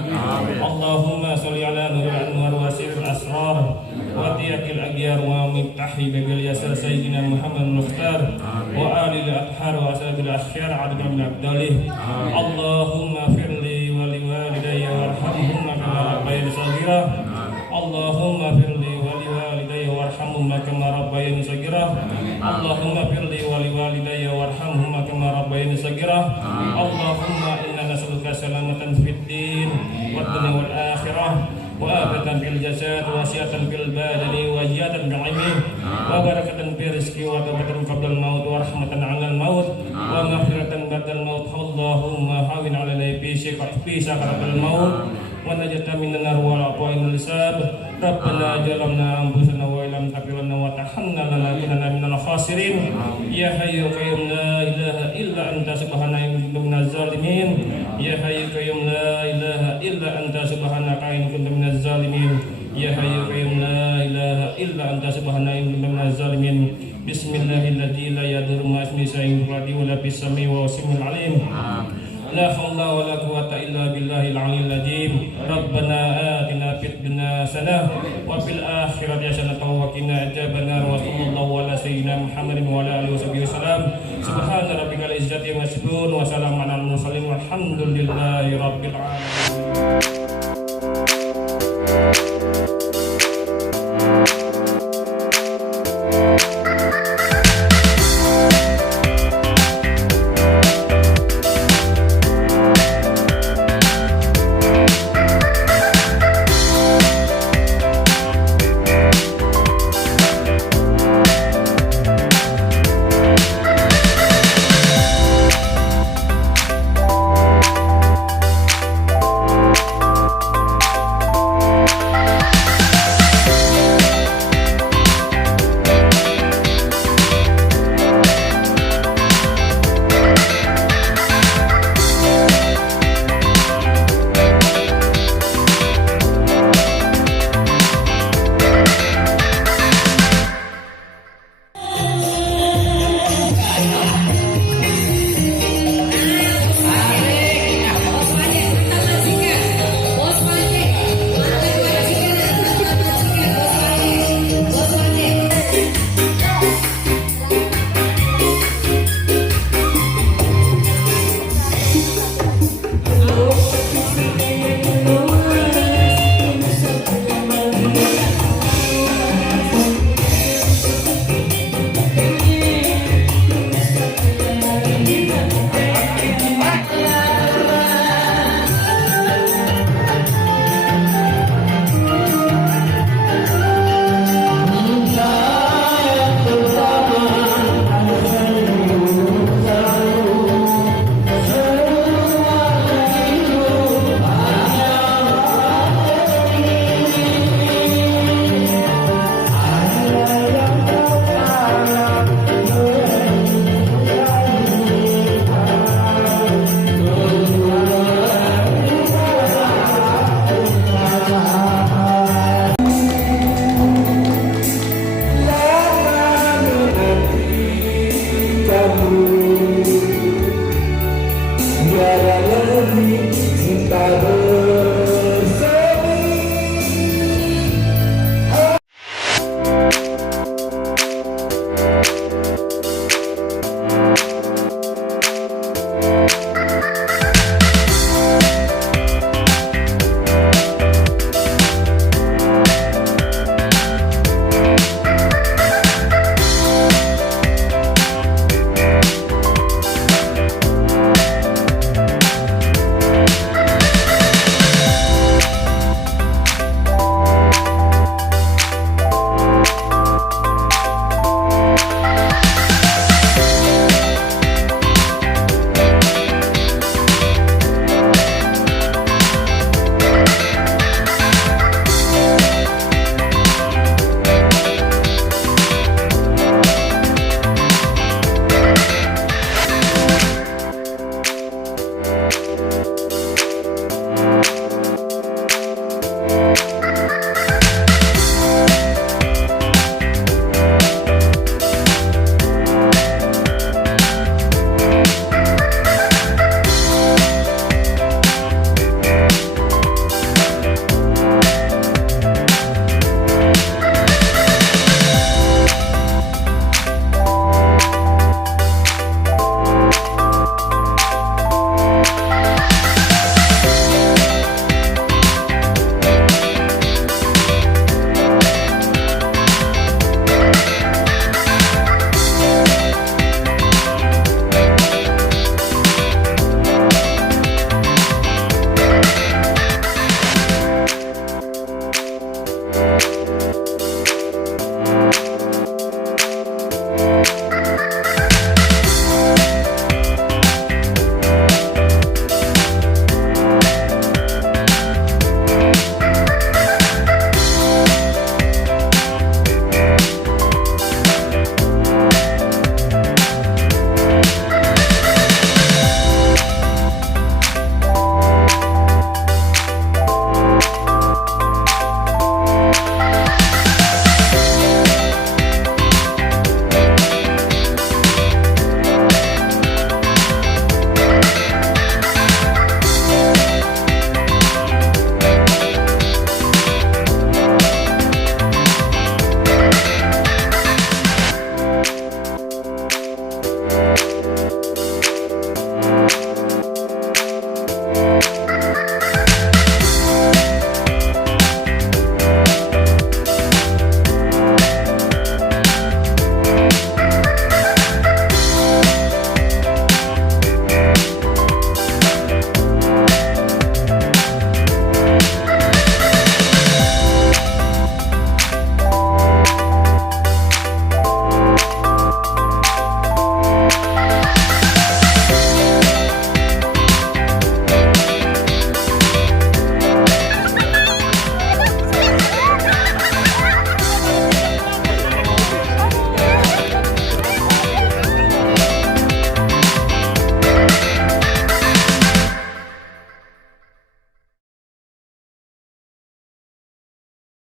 Allahumma shalli ala nuril anwar wa sirril asrar wa tiyaqil aghyar wa miftahi babil yasir sayyidina Muhammad Mukhtar wa ali al-athhar wa ashabil akhyar 'adada min abdalih. Allahumma firli wa liwalidayya warhamhumma kama rabbayani shaghira. Allahumma firli wa liwalidayya warhamhumma kama rabbayani shaghira. Allahumma firli wa liwalidayya warhamhumma kama rabbayani shaghira. Allahumma inna nas'aluka salamatan fid din wad dunya wal akhirah wa abatan fil jasad wa sihatan fil badani wa ziyadatan fil ilmi wa barakatan fil rizqi wa tawbatan qabla al maut wa rahmatan 'ala al maut wa maghfiratan ba'da al maut. Allahumma hawin 'alaina fi sakaratil maut wa najata minan nar wa aqwainul hisab. Rabbana jalamna anfusana wa illam taghfir lana wa tarhamna lanakunanna minal khasirin. Ya hayyu qayyum la ilaha illa anta subhanaka inni kuntu minaz zalimin. Ya hayyu qayyum la ilaha illa anta subhanaka inni kuntu minaz zalimin. Ya hayyu qayyum la ilaha illa anta subhanaka inni kuntu minaz zalimin. Bismillahirrahmanirrahim. La yadurru ma ismihi shay'un fil ardi wa la fis samai wa huwa samiul alim. La haula wa la quwwata illa billahil aliyyil azim. Rabbana atina fid dunya hasanah wa fil akhirati hasanah wa qina adzabannar. Wa sallallahu ala sayyidina Muhammadin wa ala alihi wasallam. Subhana rabbikal izzati amma yasifun wa salamun alal mursalin walhamdulillahi rabbil alamin.